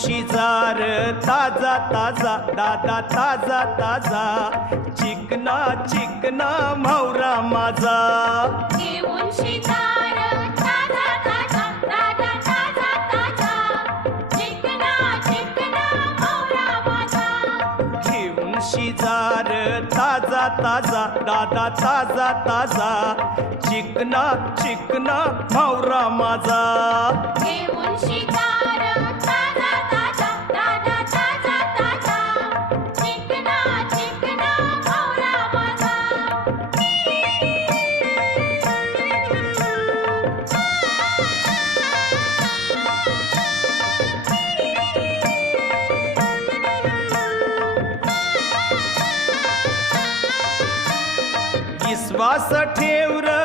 शिजार ताजा ताजा दादा ताजा ताजा चिकना चिकना मावरा माझा शिजार ताजा ताजा दादा ताजा ताजा चिकना चिकना मावरा माझा विश्वास ठेवर